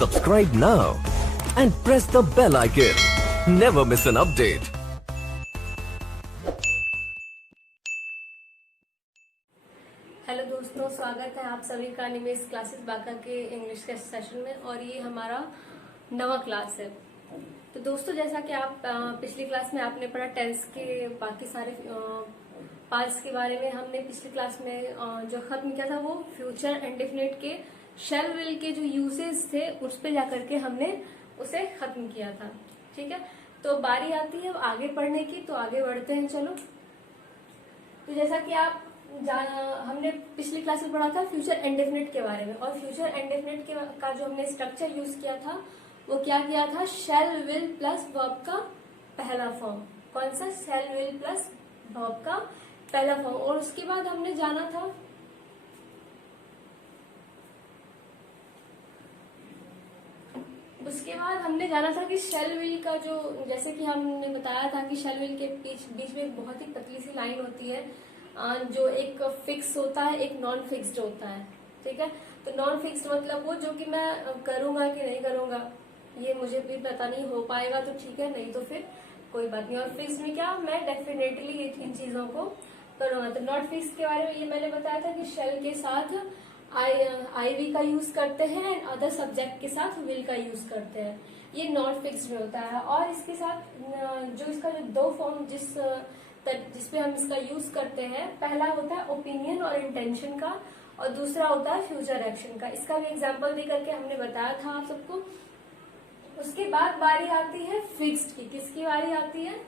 Subscribe now and press the bell icon. Never miss an update. Hello दोस्तों, स्वागत है आप सभी का निमेश क्लासेस बांका के इंग्लिश के सेशन में। और ये हमारा नवा क्लास है। तो दोस्तों, जैसा कि आप पिछली क्लास में आपने पढ़ा टेंस के बाकी सारे पार्ट्स के बारे में, हमने पिछली क्लास में जो खत्म किया था वो फ्यूचर इंडेफिनिट के शैल विल के जो यूजेस थे उस पे जाकर के हमने उसे खत्म किया था। ठीक है, तो बारी आती है आगे पढ़ने की, तो आगे बढ़ते हैं। चलो, तो जैसा कि आप हमने पिछली क्लास में पढ़ा था फ्यूचर इंडेफिनिट के बारे में, और फ्यूचर इंडेफिनिट का जो हमने स्ट्रक्चर यूज किया था वो क्या किया था, शैल विल प्लस वर्ब का पहला फॉर्म। कौन सा? शैल विल प्लस वर्ब का पहला फॉर्म। और उसके बाद हमने जाना था कि शैल विल का जो, जैसे कि हमने बताया था कि शैल विल के बीच में एक बहुत ही पतली सी लाइन होती है, जो एक फिक्स होता है, एक नॉन फिक्स्ड होता है। ठीक है, तो नॉन फिक्स्ड मतलब वो जो कि मैं करूंगा कि नहीं करूंगा ये मुझे भी पता नहीं, हो पाएगा तो ठीक है, नहीं तो फिर कोई बात नहीं। और फिक्स में क्या, मैं डेफिनेटली इन चीजों को करूंगा। तो नॉट फिक्स के बारे में ये मैंने बताया था कि शेल के साथ आई वी का यूज करते हैं एंड अदर सब्जेक्ट के साथ विल का यूज करते हैं। ये नॉट फिक्स में होता है। और इसके साथ जो इसका जो दो फॉर्म जिसपे हम इसका यूज करते हैं, पहला होता है ओपिनियन और इंटेंशन का, और दूसरा होता है फ्यूचर एक्शन का। इसका भी एग्जाम्पल दे करके हमने बताया था आप सबको। उसके बाद बारी आती है फिक्स्ड की। किसकी बारी आती है?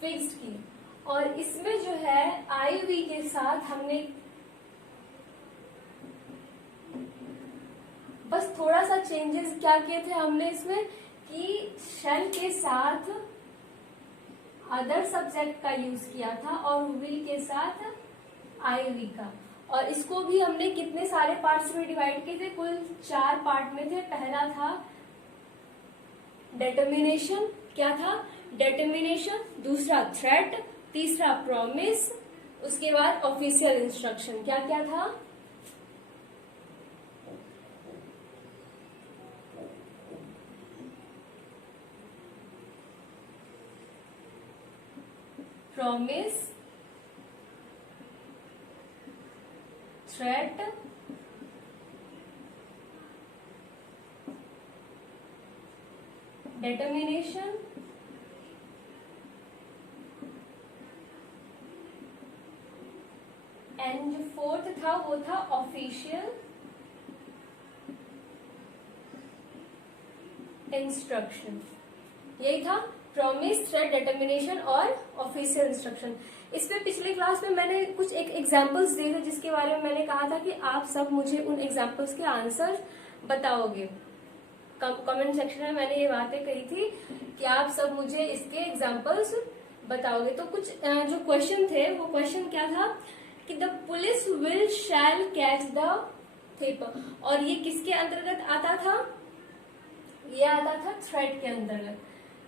फिक्स्ड की। और इसमें जो है आई वी के साथ हमने बस थोड़ा सा चेंजेस क्या किए थे हमने इसमें, कि शेल के साथ अदर सब्जेक्ट का यूज किया था और विल के साथ आई वी का। और इसको भी हमने कितने सारे पार्ट्स में डिवाइड किए थे, कुल 4 पार्ट में थे। पहला था डिटर्मिनेशन। क्या था? डिटर्मिनेशन। दूसरा थ्रेट, तीसरा प्रॉमिस, उसके बाद ऑफिशियल इंस्ट्रक्शन। क्या क्या था? प्रॉमिस, थ्रेट, डिटर्मिनेशन, एंड जो फोर्थ था वो था ऑफिशियल इंस्ट्रक्शन। यही था प्रॉमिस, थ्रेट, डिटर्मिनेशन और ऑफिशियल इंस्ट्रक्शन। इस पे पिछली क्लास में मैंने कुछ एक एग्जाम्पल्स दिए थे, जिसके बारे में मैंने कहा था कि आप सब मुझे उन एग्जाम्पल्स के आंसर बताओगे। कमेंट सेक्शन में मैंने ये बातें कही थी कि आप सब मुझे इसके एग्जाम्पल्स बताओगे। तो कुछ जो क्वेश्चन थे, वो क्वेश्चन क्या था कि the police will shall catch the thief. और ये किसके अंतर्गत आता था? ये आता था थ्रेट के अंतर्गत।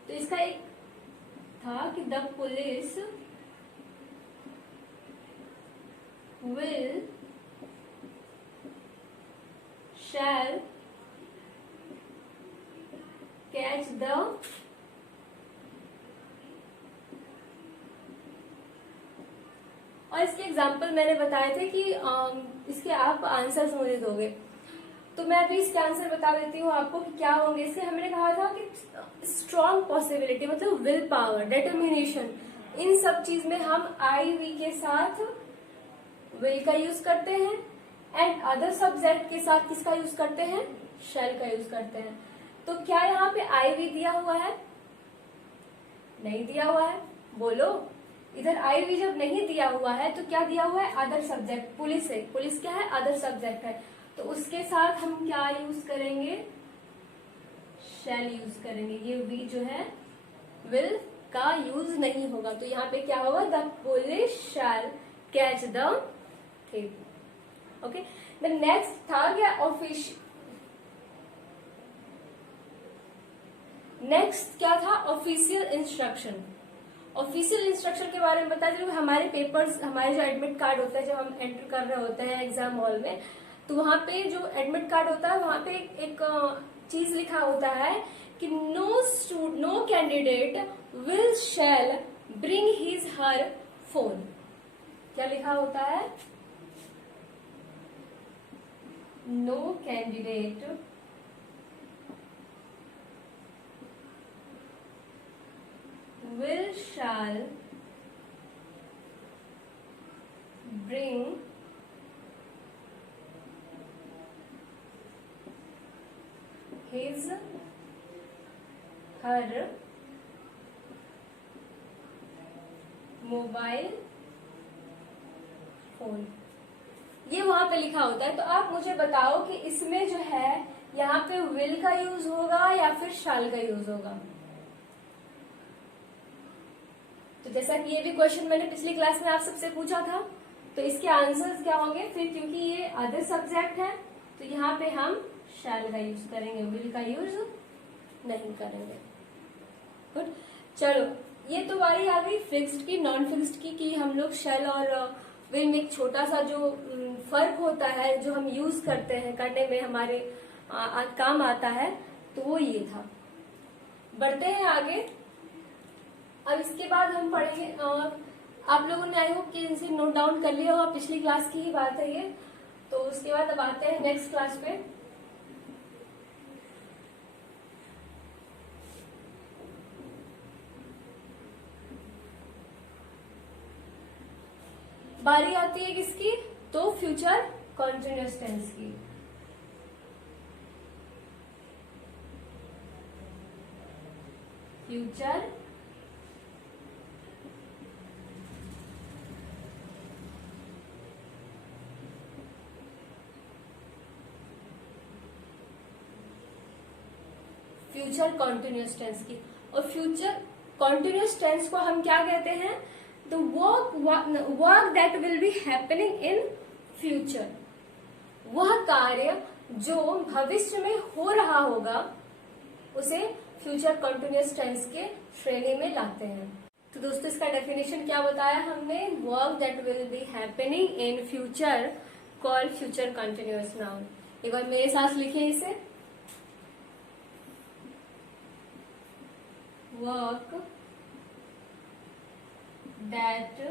तो इसका एक था कि the police will shall catch the और इसके एग्जाम्पल मैंने बताए थे कि इसके आप आंसर्स मुझे दोगे। तो मैं अभी इसके आंसर बता देती हूँ आपको कि क्या होंगे इससे। हमने कहा था कि स्ट्रॉन्ग पॉसिबिलिटी मतलब विल पावर, डिटर्मिनेशन, इन सब चीज में हम आई वी के साथ विल का यूज करते हैं, एंड अदर सब्जेक्ट के साथ किसका यूज करते हैं? शेल का यूज करते हैं। तो क्या यहाँ पे आई वी दिया हुआ है? नहीं दिया हुआ है। बोलो, इधर आई वी जब नहीं दिया हुआ है तो क्या दिया हुआ है? Other subject. पुलिस है, पुलिस क्या है? अदर सब्जेक्ट है। तो उसके साथ हम क्या यूज करेंगे? शैल यूज करेंगे। ये वी जो है विल का यूज नहीं होगा। तो यहाँ पे क्या होगा? The police shall catch the thief. Okay, the next था क्या? नेक्स्ट क्या था? Official instruction. ऑफिशियल इंस्ट्रक्शन के बारे में बता चलो, हमारे पेपर्स, हमारे जो एडमिट कार्ड होता है जब हम एंटर कर रहे होते हैं एग्जाम हॉल में, तो वहां पे जो एडमिट कार्ड होता है वहां पे एक चीज लिखा होता है कि no candidate will shall bring his her phone. क्या लिखा होता है? No candidate will shall bring his her mobile phone. ये वहां पे लिखा होता है। तो आप मुझे बताओ कि इसमें जो है यहाँ पे विल का यूज होगा या फिर शाल का यूज होगा। तो जैसा कि ये भी क्वेश्चन मैंने पिछली क्लास में आप सबसे पूछा था, तो इसके आंसर्स क्या होंगे फिर, क्योंकि ये अदर सब्जेक्ट है तो यहाँ पे हम शैल का यूज करेंगे, विल का यूज नहीं करेंगे। गुड। चलो, ये तो बारी आ गई फिक्स्ड की, नॉन फिक्स्ड की, कि हम लोग शैल और विल में एक छोटा सा जो फर्क होता है जो हम यूज करते हैं, करने में हमारे काम आता है, तो वो ये था। बढ़ते हैं आगे। अब इसके बाद हम पढ़ेंगे, आप लोगों ने आई होप कि इनसे नोट डाउन कर लिया होगा, पिछली क्लास की ही बात है ये। तो उसके बाद अब आते हैं नेक्स्ट क्लास पे। बारी आती है किसकी? तो फ्यूचर कॉन्टिन्यूअस टेंस की। फ्यूचर फ्यूचर कॉन्टिन्यूअस टेंस की। और फ्यूचर कॉन्टिन्यूअस टेंस को हम क्या कहते हैं? The work that will be happening in future. वह कार्य जो भविष्य में हो रहा होगा उसे फ्यूचर कॉन्टिन्यूअस टेंस के श्रेणी में लाते हैं। तो दोस्तों, इसका डेफिनेशन क्या बताया हमने? Work that will be happening in future called future continuous noun. एक बार मेरे साथ लिखें इसे। work that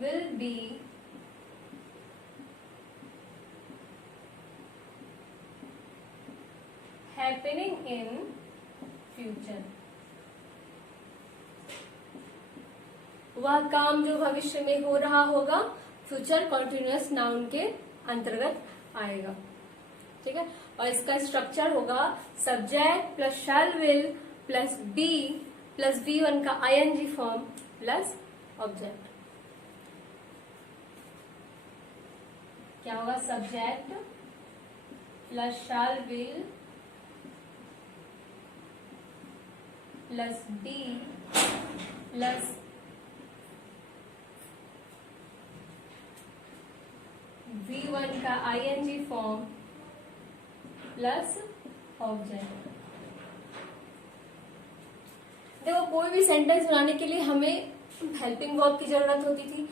will be happening in future। वह काम जो भविष्य में हो रहा होगा फ्यूचर कॉन्टिन्यूअस नाउन के अंतर्गत आएगा। ठीक है। और इसका स्ट्रक्चर होगा subject plus shall will plus be plus V1 का ING फॉर्म प्लस ऑब्जेक्ट। क्या होगा? Subject plus shall will plus be plus V1 का ING फॉर्म प्लस ऑब्जेक्ट। देखो, कोई भी सेंटेंस बनाने के लिए हमें हेल्पिंग वर्ब की जरूरत होती थी।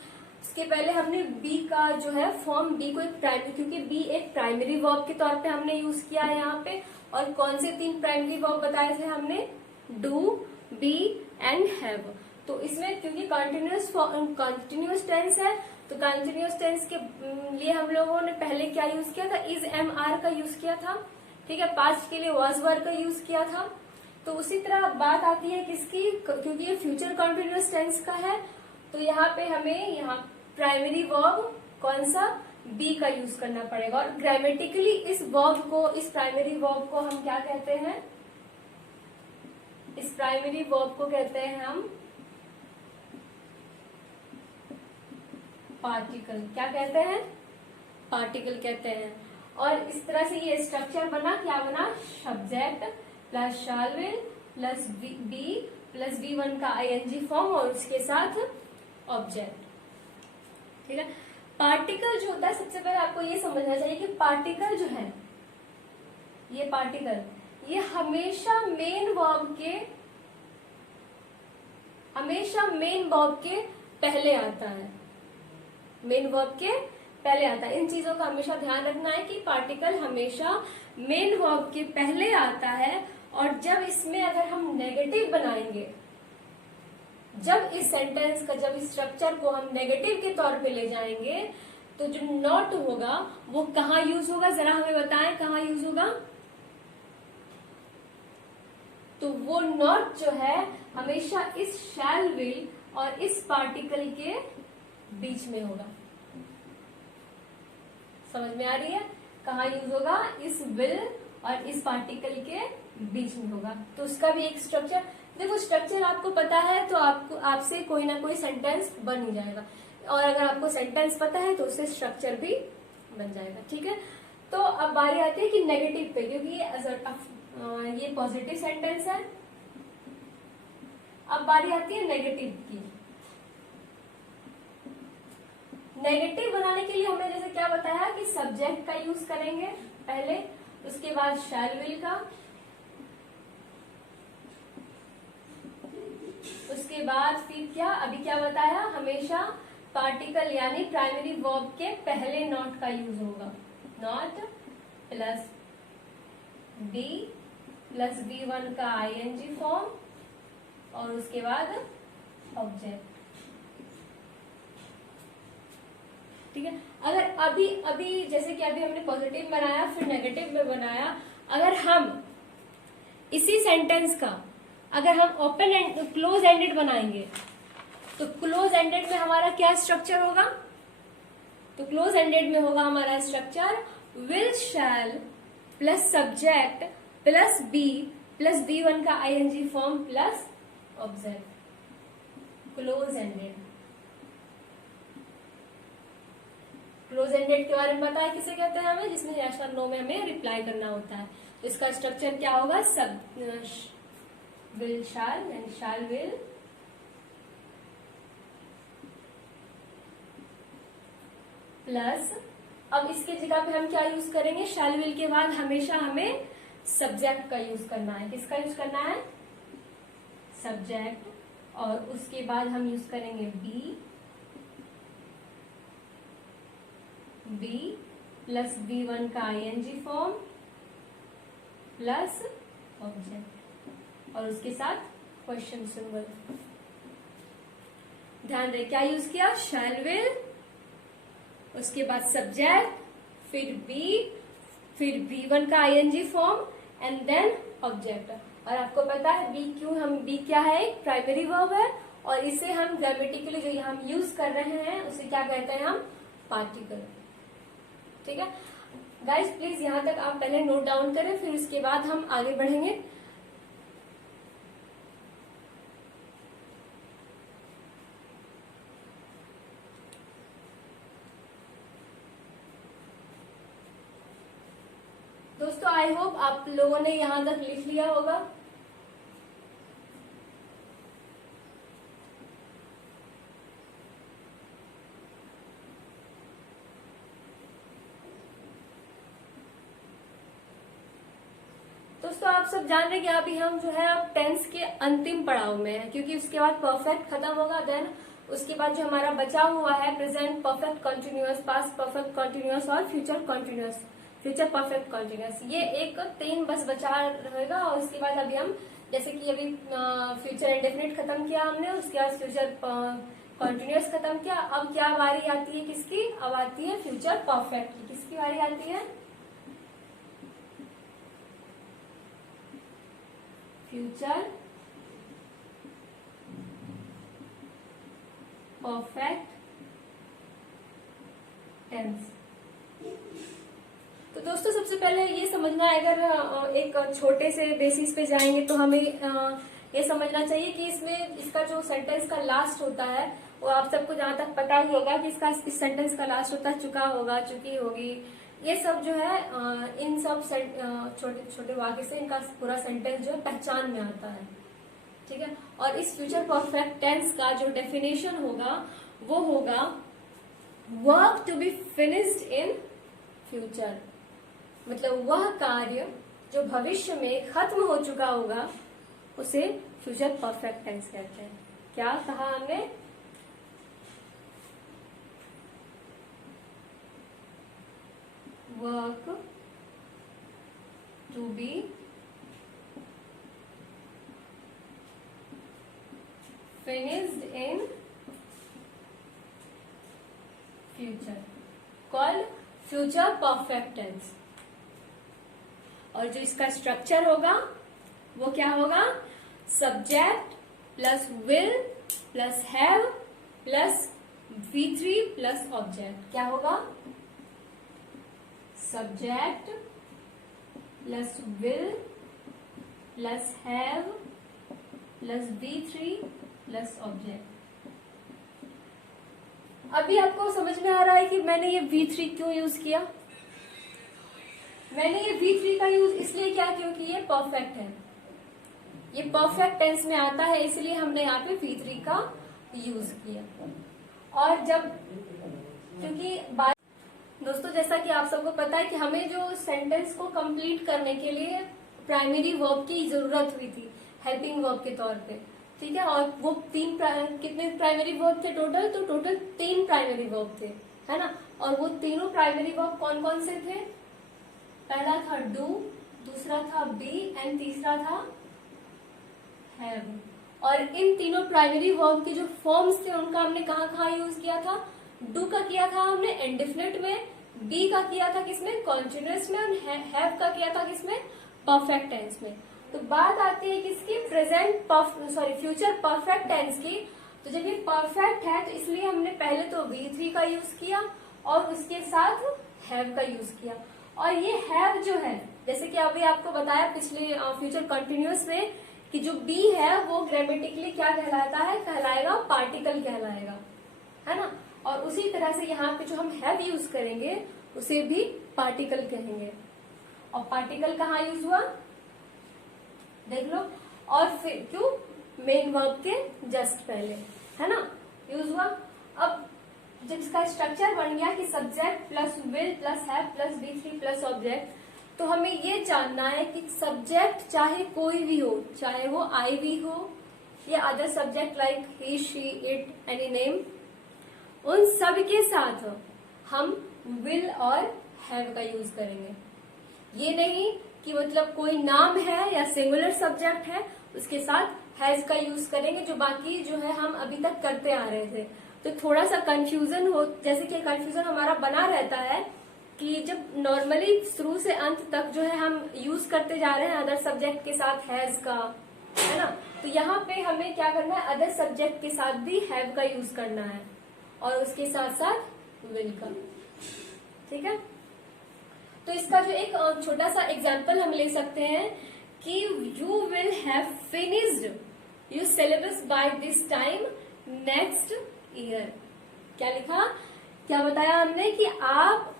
इसके पहले हमने बी का जो है फॉर्म, बी को एक प्राइमरी, क्योंकि बी एक प्राइमरी वर्ब के तौर पे हमने यूज किया है यहाँ पे। और कौन से 3 प्राइमरी वर्ब बताए थे हमने? Do, be and have. तो इसमें क्योंकि कंटिन्यूअस टेंस है, तो कंटिन्यूअस टेंस के लिए हम लोगों ने पहले क्या यूज किया था? इज MR का यूज किया था। ठीक है। पास्ट के लिए वाज वर का यूज किया था। तो उसी तरह बात आती है किसकी? क्योंकि ये फ्यूचर कॉन्टिन्यूअस टेंस का है, तो यहाँ पे हमें यहाँ प्राइमरी वर्ब कौन सा? बी का यूज करना पड़ेगा। और ग्रामेटिकली इस वर्ब को, इस प्राइमरी वर्ब को हम क्या कहते हैं? इस प्राइमरी वर्ब को कहते हैं हम पार्टिकल। क्या कहते हैं? पार्टिकल कहते हैं। और इस तरह से ये स्ट्रक्चर बना, क्या बना? Subject plus shall will plus be plus V1 का ING फॉर्म और उसके साथ ऑब्जेक्ट। ठीक है। पार्टिकल जो होता है, सबसे पहले आपको ये समझना चाहिए कि पार्टिकल जो है, ये पार्टिकल, ये हमेशा मेन वर्ब के पहले आता है। मेन वर्ब के पहले आता है। इन चीजों का हमेशा ध्यान रखना है कि पार्टिकल हमेशा मेन वर्ब के पहले आता है, और जब इसमें अगर हम नेगेटिव बनाएंगे, जब इस सेंटेंस का, जब इस स्ट्रक्चर को हम नेगेटिव के तौर पे ले जाएंगे, तो जो नॉट होगा वो कहाँ यूज होगा, जरा हमें बताएं कहाँ यूज होगा। तो वो नॉट जो है हमेशा इस शैल विल और इस पार्टिकल के बीच में होगा। समझ में आ रही है? कहाँ यूज होगा? इस विल और इस पार्टिकल के बीच में होगा। तो उसका भी एक स्ट्रक्चर, देखो स्ट्रक्चर आपको पता है तो आपको आपसे कोई ना कोई सेंटेंस बन ही जाएगा, और अगर आपको सेंटेंस पता है तो उससे स्ट्रक्चर भी बन जाएगा। ठीक है, तो अब बारी आती है कि नेगेटिव पे, क्योंकि ये पॉजिटिव सेंटेंस है। अब बारी आती है नेगेटिव की। नेगेटिव बनाने के लिए हमने जैसे क्या बताया कि सब्जेक्ट का यूज करेंगे पहले, उसके बाद शैल विल का, उसके बाद फिर क्या, अभी क्या बताया, हमेशा पार्टिकल यानी प्राइमरी वर्ब के पहले नॉट का यूज होगा। Not plus be plus B1 का ING फॉर्म, और उसके बाद ऑब्जेक्ट। ठीक है, अगर अभी जैसे कि अभी हमने पॉजिटिव बनाया फिर नेगेटिव में बनाया, अगर हम इसी सेंटेंस का अगर हम ओपन एंड क्लोज एंडेड बनाएंगे तो क्लोज एंडेड में हमारा क्या स्ट्रक्चर होगा? तो क्लोज एंडेड में होगा हमारा structure will shall plus subject plus be plus B1 का ING form plus object. Close ended, close ended के बारे में पता है किसे कहते हैं हमें, जिसमें यस और नो में हमें रिप्लाई करना होता है। तो इसका स्ट्रक्चर क्या होगा? Will shell and shall will plus, अब इसके जगह पे हम क्या यूज करेंगे? शैल विल के बाद हमेशा हमें सब्जेक्ट का यूज करना है। किसका यूज करना है? सब्जेक्ट, और उसके बाद हम यूज करेंगे बी प्लस B1 का ING फॉर्म प्लस ऑब्जेक्ट, और उसके साथ क्वेश्चन सिंबल। ध्यान रहे क्या यूज किया? शैल विल, उसके बाद सब्जेक्ट, फिर फिर B1 का ING form and then object. और आपको पता है बी क्या है? एक प्राइमरी वर्ब है, और इसे हम ग्रामेटिकली जो हम यूज कर रहे हैं उसे क्या कहते हैं? हम पार्टिकल। ठीक है गाइस, प्लीज यहां तक आप पहले नोट डाउन करें, फिर उसके बाद हम आगे बढ़ेंगे। दोस्तों आई होप आप लोगों ने यहां तक लिख लिया होगा। दोस्तों आप सब जान रहे हैं कि अभी हम जो है अब टेंस के अंतिम पड़ाव में है, क्योंकि उसके बाद परफेक्ट खत्म होगा, देन उसके बाद जो हमारा बचा हुआ है present perfect continuous, past perfect continuous और future continuous, future perfect continuous, ये एक 3 बस बचा रहेगा। और उसके बाद अभी हम जैसे कि अभी फ्यूचर इंडेफिनिट खत्म किया हमने, उसके बाद फ्यूचर कंटिन्यूअस खत्म किया। अब क्या बारी आती है किसकी? अब आती है फ्यूचर परफेक्ट की। किसकी बारी आती है? Future perfect tense. तो दोस्तों सबसे पहले ये समझना है, अगर एक छोटे से बेसिस पे जाएंगे तो हमें ये समझना चाहिए कि इसमें इसका जो सेंटेंस का लास्ट होता है वो आप सबको जहां तक पता ही होगा कि इसका इस सेंटेंस का लास्ट होता है चुका होगा, चुकी होगी, ये सब जो है इन सब छोटे छोटे वाक्य से इनका पूरा सेंटेंस जो है पहचान में आता है। ठीक है, और इस फ्यूचर परफेक्ट टेंस का जो डेफिनेशन होगा वो होगा work to be finished in future, मतलब वह कार्य जो भविष्य में खत्म हो चुका होगा उसे फ्यूचर परफेक्ट टेंस कहते हैं। क्या कहा हमने? Work to be finished in future called future perfect tense। और जो इसका स्ट्रक्चर होगा वो क्या होगा, subject plus will plus have plus V3 plus object. क्या होगा, subject plus will plus have plus V3 plus object. अभी आपको समझ में आ रहा है कि मैंने ये V3 क्यों यूज किया। मैंने ये V3 का यूज इसलिए किया क्योंकि ये परफेक्ट है, ये परफेक्ट टेंस में आता है, इसलिए हमने यहाँ पे V3 का यूज किया। और जब क्योंकि दोस्तों जैसा कि आप सबको पता है कि हमें जो सेंटेंस को कंप्लीट करने के लिए प्राइमरी वर्ब की जरूरत हुई थी हेल्पिंग वर्ब के तौर पे, ठीक है। और वो कितने प्राइमरी वर्ब थे टोटल, तो टोटल 3 प्राइमरी वर्ब थे, है ना। और वो तीनों प्राइमरी वर्ब कौन कौन से थे, पहला था डू, दूसरा था बी एंड तीसरा था हैव। और इन तीनों प्राइमरी वर्ब की जो फॉर्म्स थे उनका हमने कहाँ यूज किया था, डू का किया था हमने इंडेफिनिट में, बी का किया था किसमें, कॉन्टिन्यूअस में, और हैव का किया था किसमें, परफेक्ट टेंस में। तो बात आती है किसकी, फ्यूचर परफेक्ट टेंस की। तो जब ये परफेक्ट है तो इसलिए हमने पहले तो V3 का यूज किया और उसके साथ हैव का यूज किया। और ये हैव जो है, जैसे कि अभी आपको बताया पिछले फ्यूचर कंटिन्यूअस में कि जो बी है वो ग्रामेटिकली क्या कहलाता है, कहलाएगा पार्टिकल कहलाएगा, है ना। और उसी तरह से यहाँ पे जो हम हैव यूज करेंगे उसे भी पार्टिकल कहेंगे। और पार्टिकल कहाँ यूज हुआ देख लो, और फिर क्यों, मेन वर्ब के जस्ट पहले, है ना, यूज हुआ। अब जब इसका स्ट्रक्चर बन गया कि subject plus will plus have plus V3 plus object, तो हमें ये जानना है कि सब्जेक्ट चाहे कोई भी हो, चाहे वो आई भी हो या other subject like he she it any name, उन सब के साथ हम विल और हैव का यूज करेंगे। ये नहीं कि मतलब कोई नाम है या सिंगुलर सब्जेक्ट है उसके साथ हैज का यूज करेंगे, जो बाकी जो है हम अभी तक करते आ रहे थे। तो थोड़ा सा कंफ्यूजन हो, जैसे कि कंफ्यूजन हमारा बना रहता है कि जब नॉर्मली शुरू से अंत तक जो है हम यूज करते जा रहे हैं अदर सब्जेक्ट के साथ हैज का, है ना। तो यहाँ पे हमें क्या करना है, अदर सब्जेक्ट के साथ भी हैव का यूज करना है और उसके साथ साथ विल का, ठीक है। तो इसका जो एक छोटा सा एग्जाम्पल हम ले सकते हैं कि you will have finished your syllabus by this time next year. क्या लिखा, क्या बताया हमने कि आप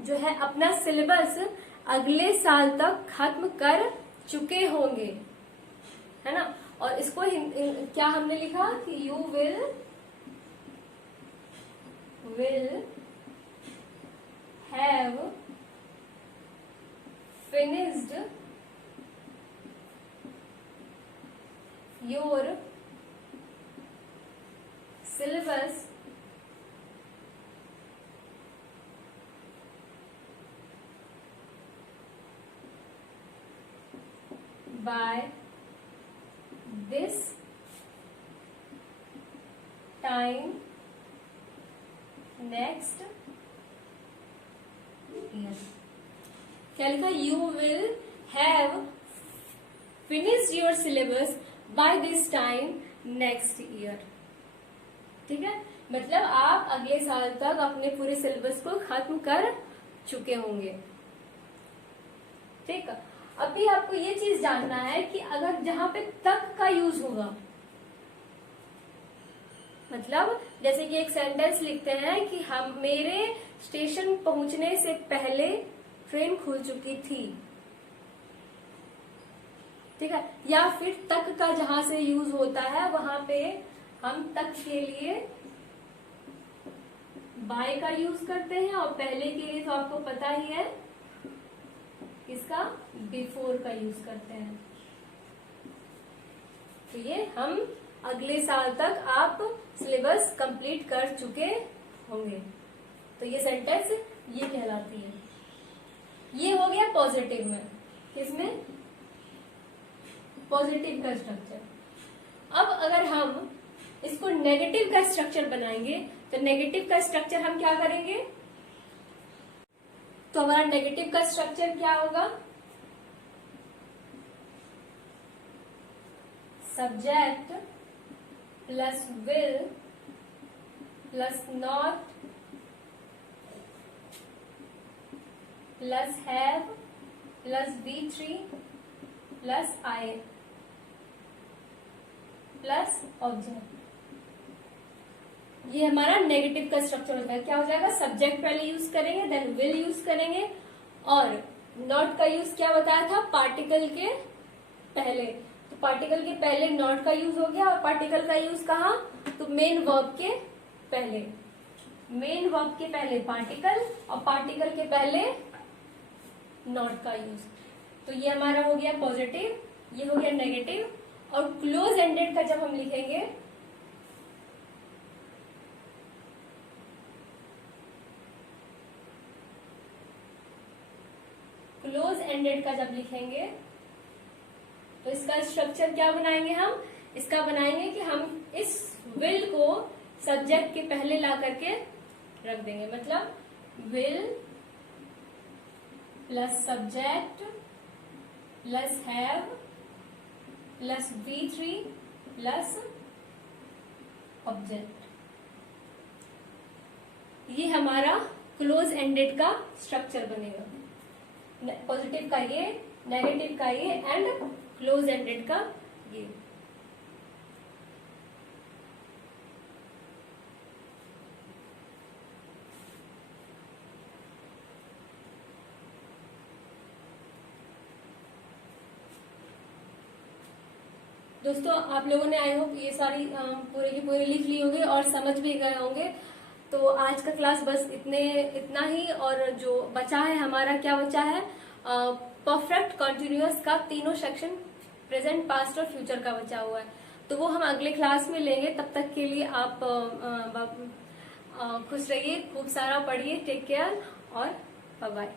जो है अपना सिलेबस अगले साल तक खत्म कर चुके होंगे, है ना। और इसको क्या हमने लिखा कि you will have finished your syllabus by this time next year। क्या लिखा, you will have finished your syllabus by this time next year, ठीक है। मतलब आप अगले साल तक अपने पूरे सिलेबस को खत्म कर चुके होंगे, ठीक है। अभी आपको ये चीज जानना है कि अगर जहां पे तक का यूज होगा, मतलब जैसे कि एक सेंटेंस लिखते हैं कि हम मेरे स्टेशन पहुंचने से पहले ट्रेन खुल चुकी थी, ठीक है। या फिर तक का जहां से यूज होता है वहां पे हम तक के लिए बाय का यूज करते हैं और पहले के लिए तो आपको पता ही है इसका बिफोर का यूज करते हैं। तो ये हम अगले साल तक आप सिलेबस कंप्लीट कर चुके होंगे, तो ये सेंटेंस ये कहलाती है। पॉजिटिव में। किसमें? पॉजिटिव का स्ट्रक्चर। अब अगर हम इसको नेगेटिव का स्ट्रक्चर बनाएंगे तो नेगेटिव का स्ट्रक्चर हम क्या करेंगे? तो हमारा नेगेटिव का स्ट्रक्चर क्या होगा? Subject plus will plus not plus have plus V3 plus I plus object. ये हमारा नेगेटिव का स्ट्रक्चर होता है। क्या हो जाएगा? सब्जेक्ट पहले यूज करेंगे, देन विल यूज करेंगे, और नॉट का यूज क्या बताया था? पार्टिकल के पहले। तो पार्टिकल के पहले नॉट का यूज हो गया, और पार्टिकल का यूज कहाँ? तो मेन वर्ब के पहले। मेन वर्ब के पहले पार्टिकल, और पार्टिकल के पहले नॉट का यूज। तो ये हमारा हो गया पॉजिटिव, ये हो गया नेगेटिव। और क्लोज एंडेड का जब हम लिखेंगे, क्लोज एंडेड का जब लिखेंगे तो इसका स्ट्रक्चर क्या बनाएंगे हम? इसका बनाएंगे कि हम इस विल को सब्जेक्ट के पहले ला करके रख देंगे। मतलब will plus subject plus have plus V3 plus object. ये हमारा क्लोज एंडेड का स्ट्रक्चर बनेगा। पॉजिटिव का ये, नेगेटिव का ये, एंड क्लोज एंडेड का ये। दोस्तों, आप लोगों ने आई होप ये सारी पूरे की पूरी लिख ली होगी और समझ भी गए होंगे। तो आज का क्लास बस इतना ही। और जो बचा है हमारा, क्या बचा है? परफेक्ट कंटिन्यूअस का तीनों सेक्शन, प्रेजेंट, पास्ट और फ्यूचर का बचा हुआ है। तो वो हम अगले क्लास में लेंगे। तब तक के लिए आप खुश रहिए, खूब सारा पढ़िए। टेक केयर और बाय बाय।